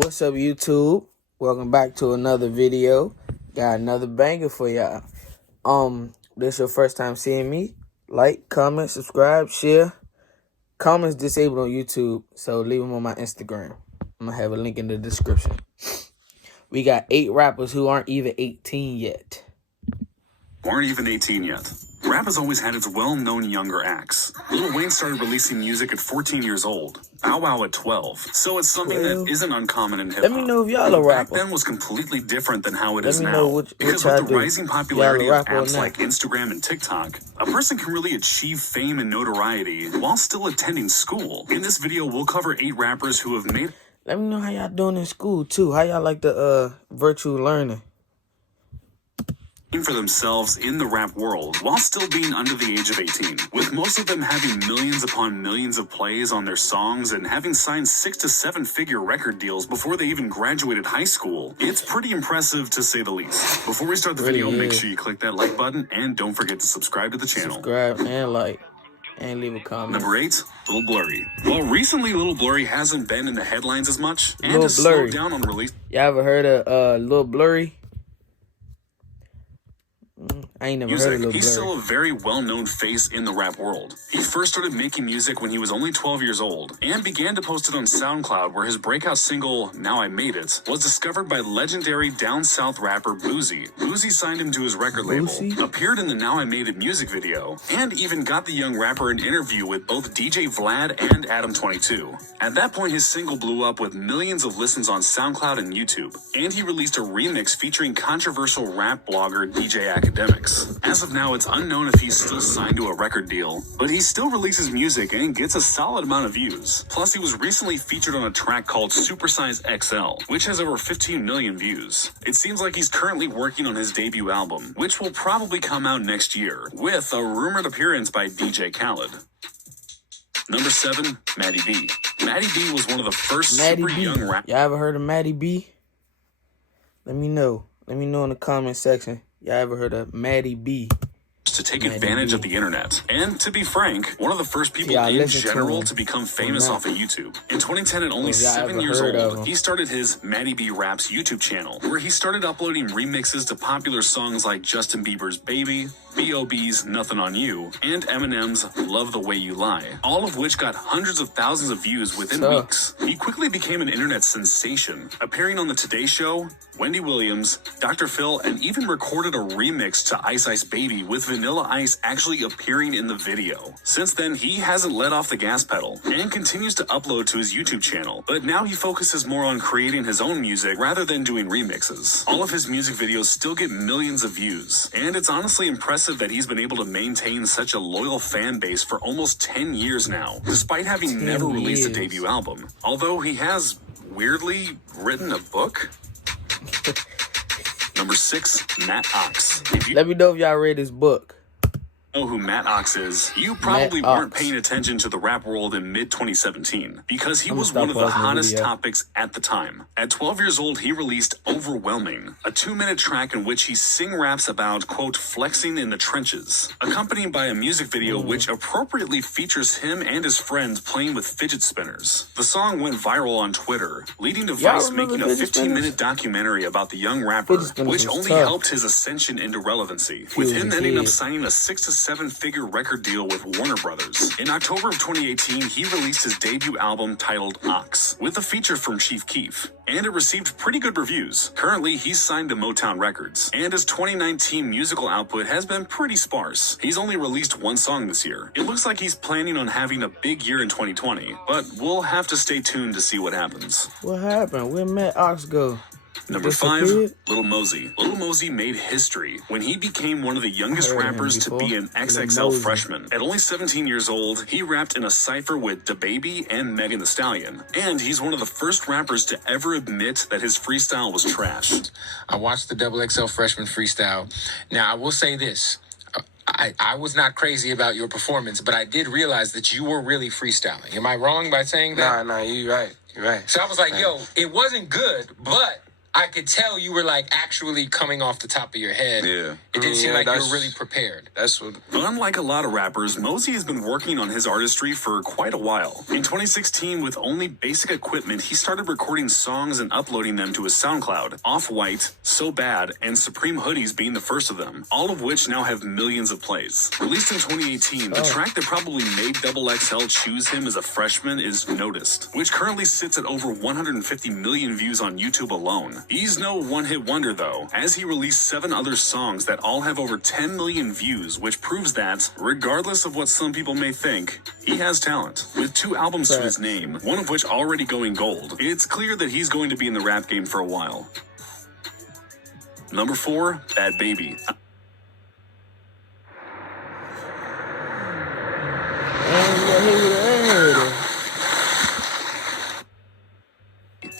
What's up, YouTube? Welcome back to another video. Got another banger for y'all. This your first time seeing me? Like, comment, subscribe, share. Comments disabled on YouTube, so leave them on my Instagram. I'm gonna have a link in the description. We got 8 rappers who aren't even 18 yet. Aren't even 18 yet. Rap has always had its well-known younger acts. Lil Wayne started releasing music at 14 years old. Bow Wow at 12. So it's something that isn't uncommon in hip-hop. Let me know if y'all a rapper. Back then was completely different than how it is now. Know which because I with the do. rising popularity of apps like Instagram and TikTok, a person can really achieve fame and notoriety while still attending school. In this video, we'll cover 8 rappers who have made... Let me know how y'all doing in school, too. How y'all like the virtual learning? For themselves in the rap world while still being under the age of 18, with most of them having millions upon millions of plays on their songs and having signed 6 to 7 figure record deals before they even graduated high school. It's pretty impressive to say the least. Before we start the video, make sure you click that like button and don't forget to subscribe to the channel. Subscribe and like and leave a comment. Number 8, Lil Blurry. Well, recently Lil Blurry hasn't been in the headlines as much and has slowed down on release. Y'all ever heard of Lil Blurry? I ain't never heard of Lil Blurry. He's still a very well-known face in the rap world. He first started making music when he was only 12 years old and began to post it on SoundCloud, where his breakout single, Now I Made It, was discovered by legendary down south rapper Boosie. Boosie signed him to his record label, appeared in the Now I Made It music video, and even got the young rapper an interview with both DJ Vlad and Adam22. At that point, his single blew up with millions of listens on SoundCloud and YouTube, and he released a remix featuring controversial rap blogger DJ Academics. As of now, it's unknown if he's still signed to a record deal, but he still releases music and gets a solid amount of views. Plus, he was recently featured on a track called Supersize XL, which has over 15 million views. It seems like he's currently working on his debut album, which will probably come out next year, with a rumored appearance by DJ Khaled. Number 7, Maddie B. Maddie B was one of the first super young rappers. Y'all ever heard of Maddie B? Let me know. Let me know in the comment section. Y'all ever heard of Maddie B? To take advantage of the internet. And to be frank, one of the first people in general to become famous off of YouTube. In 2010, at only 7 years old, he started his Maddie B Raps YouTube channel, where he started uploading remixes to popular songs like Justin Bieber's Baby, B.O.B.'s Nothing on You, and Eminem's Love the Way You Lie, all of which got hundreds of thousands of views within weeks. He quickly became an internet sensation, appearing on The Today Show, Wendy Williams, Dr. Phil, and even recorded a remix to Ice Ice Baby with Vanilla Ice actually appearing in the video. Since then, he hasn't let off the gas pedal and continues to upload to his YouTube channel, but now he focuses more on creating his own music rather than doing remixes. All of his music videos still get millions of views, and it's honestly impressive that he's been able to maintain such a loyal fan base for almost 10 years now, despite having never released a debut album. Although he has, weirdly, written a book. Number 6, Matt Ox. Let me know if y'all read his book. Know who Matt Ox is, you probably weren't paying attention to the rap world in mid-2017 because he was one of the hottest topics at the time. At 12 years old, he released Overwhelming, a 2-minute track in which he raps about, quote, flexing in the trenches, accompanied by a music video which appropriately features him and his friends playing with fidget spinners. The song went viral on Twitter, leading to Vice making a 15-minute documentary about the young rapper, which only helped his ascension into relevancy, with him ending up signing a 6 to 7-figure record deal with Warner Brothers. In October of 2018, he released his debut album titled Ox, with a feature from Chief Keef, and it received pretty good reviews. Currently, he's signed to Motown Records, and his 2019 musical output has been pretty sparse. He's only released 1 song this year. It looks like he's planning on having a big year in 2020, but we'll have to stay tuned to see what happens. What happened? Where'd Matt Ox go? Number 5, Lil Mosey. Lil Mosey made history when he became one of the youngest rappers to be an XXL freshman. At only 17 years old, he rapped in a cypher with DaBaby and Megan Thee Stallion. And he's one of the first rappers to ever admit that his freestyle was trash. I watched the XXL freshman freestyle. Now, I will say this. I was not crazy about your performance, but I did realize that you were really freestyling. Am I wrong by saying that? Nah, you're right. You're right. So I was like, yo, it wasn't good, but I could tell you were like actually coming off the top of your head. Yeah. It didn't seem like you were really prepared. That's what. Unlike a lot of rappers, Mosey has been working on his artistry for quite a while. In 2016, with only basic equipment, he started recording songs and uploading them to his SoundCloud. Off-White, So Bad, and Supreme Hoodies being the first of them, all of which now have millions of plays. Released in 2018, the track that probably made XXL choose him as a freshman is Noticed, which currently sits at over 150 million views on YouTube alone. He's no one-hit wonder though, as he released 7 other songs that all have over 10 million views, which proves that, regardless of what some people may think, he has talent. With 2 albums to his name, one of which already going gold, it's clear that he's going to be in the rap game for a while. Number 4, Bad Baby.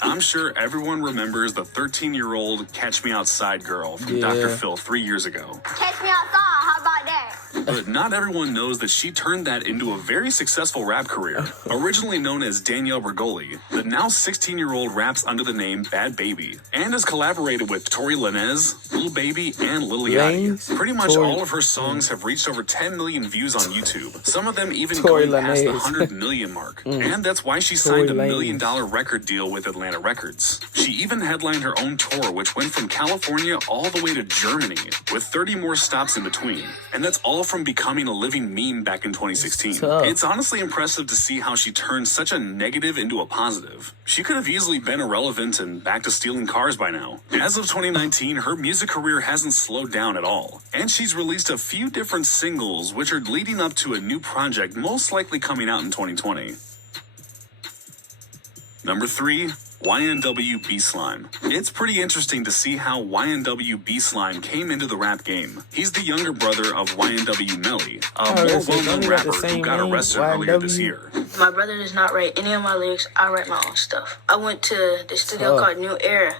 I'm sure everyone remembers the 13-year-old Catch Me Outside girl from Dr. Phil 3 years ago. Catch me outside, how about that? But not everyone knows that she turned that into a very successful rap career. Originally known as Danielle Bergoli, the now 16-year-old raps under the name Bad Baby, and has collaborated with Tory Lanez, Lil Baby, and Lil Yachty. Pretty much all of her songs have reached over 10 million views on YouTube, some of them even going past the 100 million mark. And that's why she signed a $1 million record deal with Atlantic Records. She even headlined her own tour, which went from California all the way to Germany, with 30 more stops in between. And that's all from becoming a living meme back in 2016. It's honestly impressive to see how she turned such a negative into a positive. She could have easily been irrelevant and back to stealing cars by now. As of 2019, her music career hasn't slowed down at all. And she's released a few different singles, which are leading up to a new project most likely coming out in 2020. Number 3, YNW B-Slime. It's pretty interesting to see how YNW B-Slime came into the rap game. He's the younger brother of YNW Melly, a more well-known rapper who got arrested earlier this year. My brother does not write any of my lyrics. I write my own stuff. I went to the studio called New Era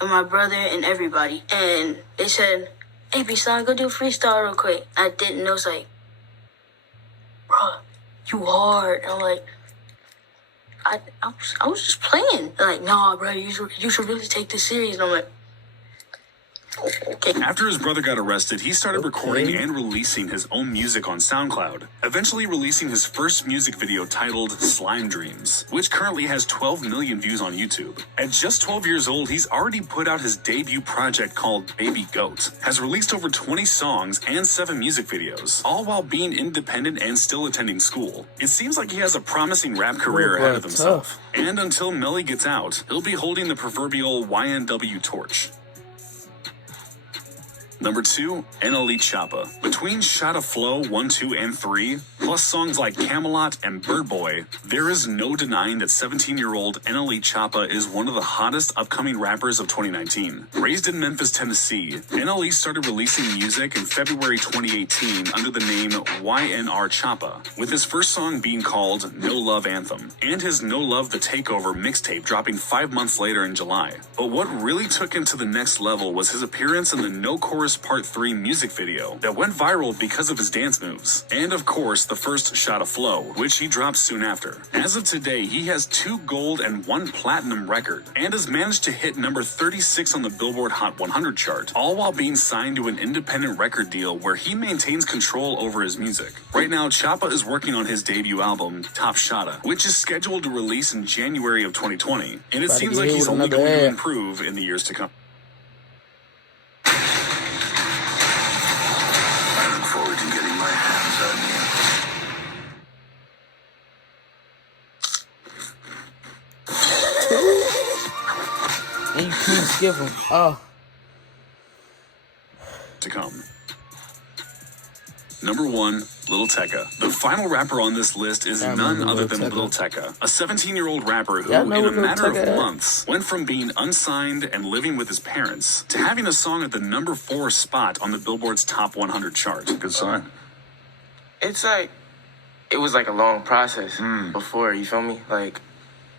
with my brother and everybody, and they said, "Hey, B-Slime, go do a freestyle real quick." I didn't know. It's like, bro, you hard. And I'm like, I was just playing. They're like, "Nah, bro, you should really take this serious." And I'm like, okay. After his brother got arrested, he started recording and releasing his own music on SoundCloud, eventually releasing his first music video titled Slime Dreams, which currently has 12 million views on YouTube. At just 12 years old, he's already put out his debut project called Baby Goat, has released over 20 songs and 7 music videos, all while being independent and still attending school. It seems like he has a promising rap career ahead of himself. And until Melly gets out, he'll be holding the proverbial YNW torch. Number 2, NLE Choppa. Between Shot of Flow 1, 2, and 3, plus songs like Camelot and Bird Boy, there is no denying that 17-year-old NLE Choppa is one of the hottest upcoming rappers of 2019. Raised in Memphis, Tennessee, NLE started releasing music in February 2018 under the name YNR Choppa, with his first song being called No Love Anthem, and his No Love The Takeover mixtape dropping 5 months later in July. But what really took him to the next level was his appearance in the No Chorus Part 3 music video that went viral because of his dance moves. And of course, the first Shot of Flow, which he dropped soon after. As of today, he has 2 gold and 1 platinum record, and has managed to hit number 36 on the Billboard Hot 100 chart, all while being signed to an independent record deal where he maintains control over his music. Right now, Choppa is working on his debut album, Top Shotta, which is scheduled to release in January of 2020, and it seems like he's only going to improve in the years to come. And you can't skip them. To come. Number 1, Lil Tecca. The final rapper on this list is none other than Lil Tecca, a 17-year-old rapper who, in a matter of months, went from being unsigned and living with his parents to having a song at the number 4 spot on the Billboard's Top 100 chart. Good sign. It's like, it was like a long process before, you feel me? Like,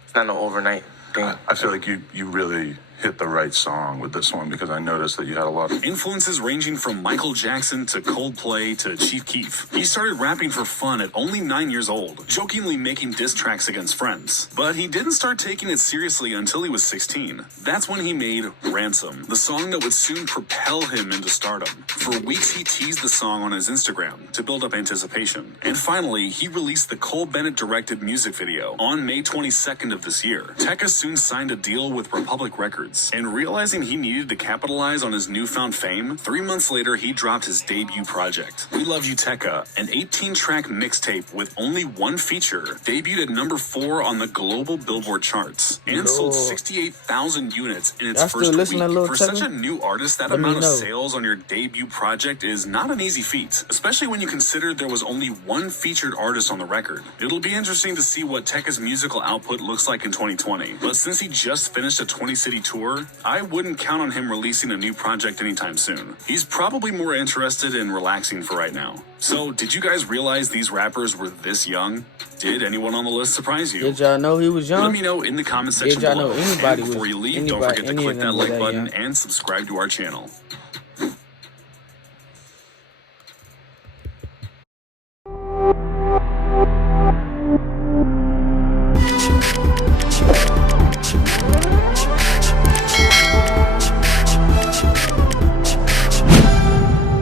it's not no overnight thing. I feel like you really hit the right song with this one because I noticed that you had a lot of influences ranging from Michael Jackson to Coldplay to Chief Keef. He started rapping for fun at only 9 years old, jokingly making diss tracks against friends. But he didn't start taking it seriously until he was 16. That's when he made Ransom, the song that would soon propel him into stardom. For weeks he teased the song on his Instagram to build up anticipation. And finally, he released the Cole Bennett directed music video on May 22nd of this year. Tekka soon signed a deal with Republic Records, and realizing he needed to capitalize on his newfound fame, 3 months later he dropped his debut project, We Love You Tekka, an 18-track mixtape with only one feature, debuted at number 4 on the global Billboard charts, and sold 68,000 units in its first week. For such a new artist, that amount of sales on your debut project is not an easy feat, especially when you consider there was only one featured artist on the record. It'll be interesting to see what Tekka's musical output looks like in 2020, but since he just finished a 20-city tour, I wouldn't count on him releasing a new project anytime soon. He's probably more interested in relaxing for right now. So, did you guys realize these rappers were this young? Did anyone on the list surprise you? Did y'all know he was young? Let me know in the comment section below. Did y'all know anybody and before you leave, don't forget to click that like button and subscribe to our channel.